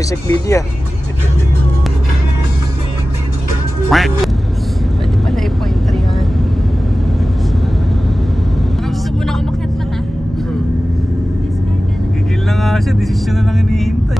music video. Pwede pala i-point 3 yan. Gusto mo na umakyat na ha? Gigil na nga siya, desisyon na lang hinihintay.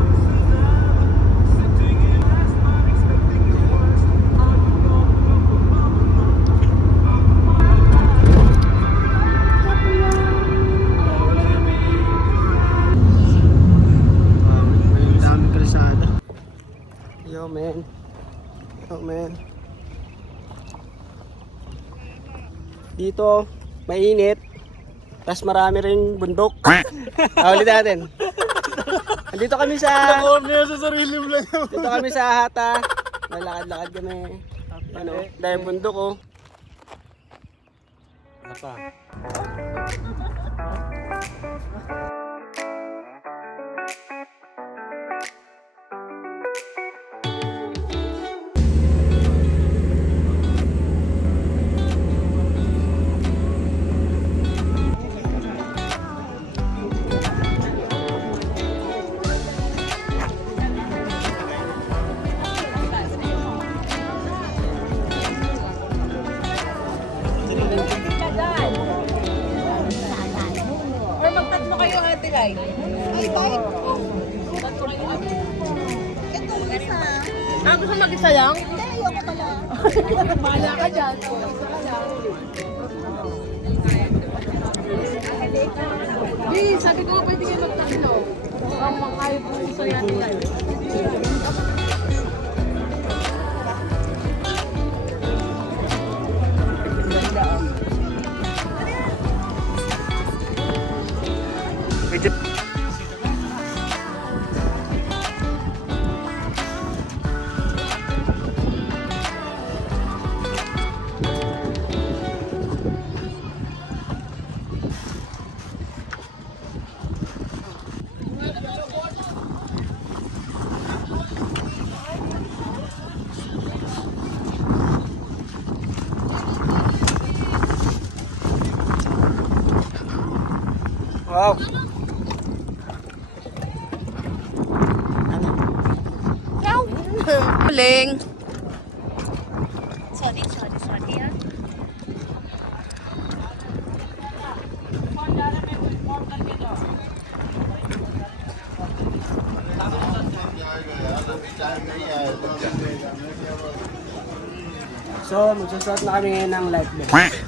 Yo man. Yo man. Dito, mainit. Tapos marami rin bundok. Ulit natin. Dito kami sa... Sa sarili mo lang. Dito kami sa Hata. Malakad-lakad kami. Ano, dahil bundok oh. Apa? Or magtatlo kayo ate Lai? Ay, tayo. Tatlo kayo ate. Ito isa. Gusto mag-isa lang? Hindi, ayoko pala. Bahala ka dyan. Isa ka lang. Di, sabi ko pwede kayo magtatlo. Ang makaya po gusto yan nila. Wow. Huling. Sorry ah. So, magsasort na kami ngayon ng life vest.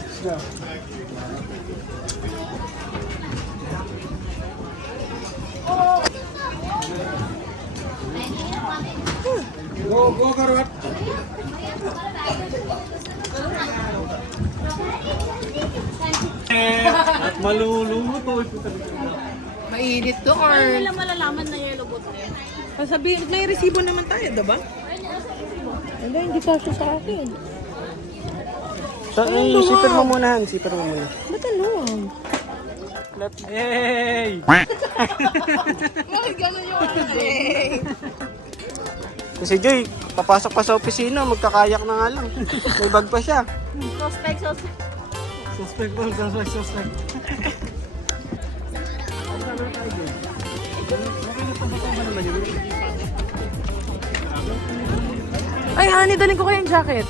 Let's go. Go, Karot! At malulumuto. Mainit to or... Hindi nila malalaman na yellow boat na yun. Sabihin, may resibo naman tayo, diba? Hindi, hindi kasya sa akin. So, sipir mo muna, Han. Sipir mo muna. Ba't ano? Hey! Bakit gano'n yung ano? Kasi Joy, papasok pa sa opisina, magkakayak na nga lang. May bag pa siya. Suspect. Suspect ball, suspect. Ay, honey, dalhin ko kayong jacket.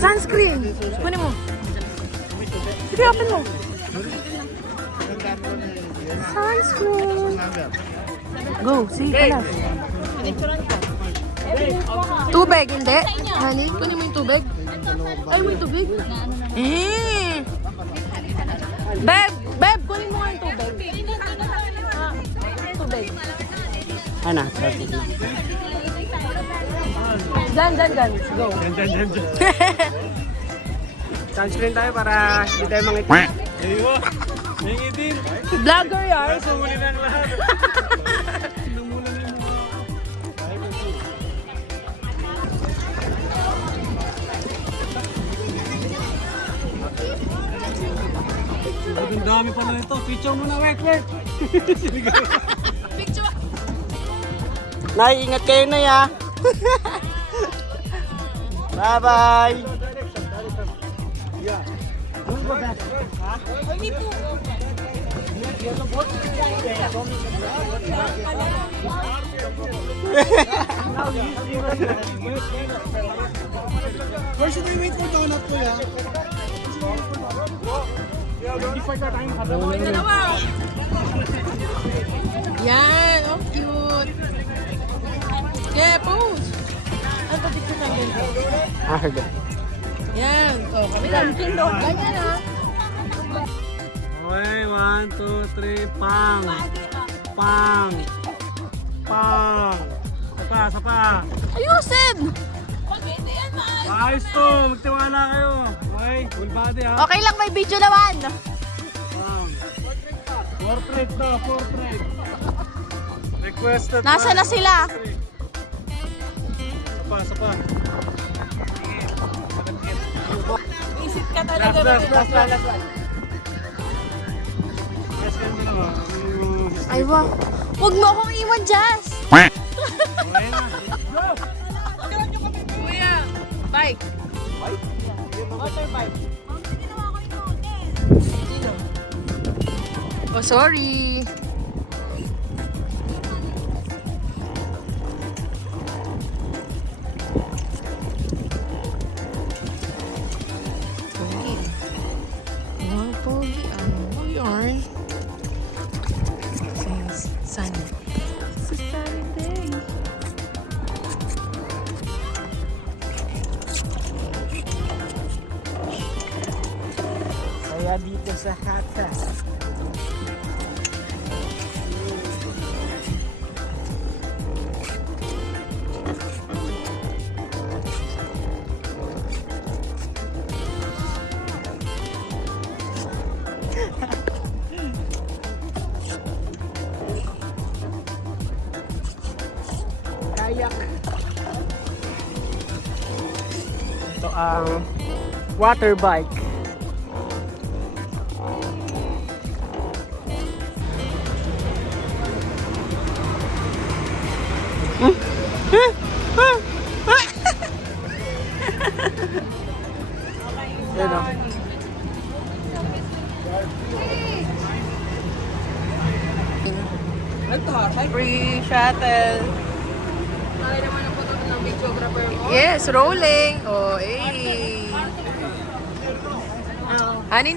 Sunscreen. Kunin mo. Sige, open mo. Sunscreen. Go, sige pala. Tubig, hindi? Honey, kunin mo yung tubig. Ay, may tubig? Beb, kunin mo nga yung tubig. Tubig. Ano? Traffic na. Dyan. Go. Diyan. Sunscreen tayo para hindi tayo mangitim. Ayun. Hingi din. Vlogger yan. Sumuli na ang lahat. Sinumulan yung mga... Ang dami pa na ito. Picture mo na, wek. Picture. Nay, ingat kayo na ya. Bye-bye. Hindi po. Where should we wait for donut po ya? Yan, oh cute. Yeah, pose. Ano pa picture natin? Ah, sige. Yan. Oh, kami lang. Ganyan ah. Okay, 1, 2, 3, pang! Pang! Pang! Sapa, sapa! Ayusin! Ayos to! Magtiwala kayo! Okay, full body ha! Okay lang, may video naman. Pang! Portrait to, portrait! Requested Nasa na sila? Sapa, sapa! Isip ka talaga. Last one! Yes, ganun na ba? Ay, wow. Huwag mo akong iwan, Jazz. Okay na! Go! Kuya, bike. Motorbike. Oh, sorry. Pogi. Wow, pogi. Oh, yarn. Sunny. It's a sunny day. Kaya dito sa hata. Kayak. Ito ang water bike. Yan o. Free shuttle. Yes, rolling. Oh, eh.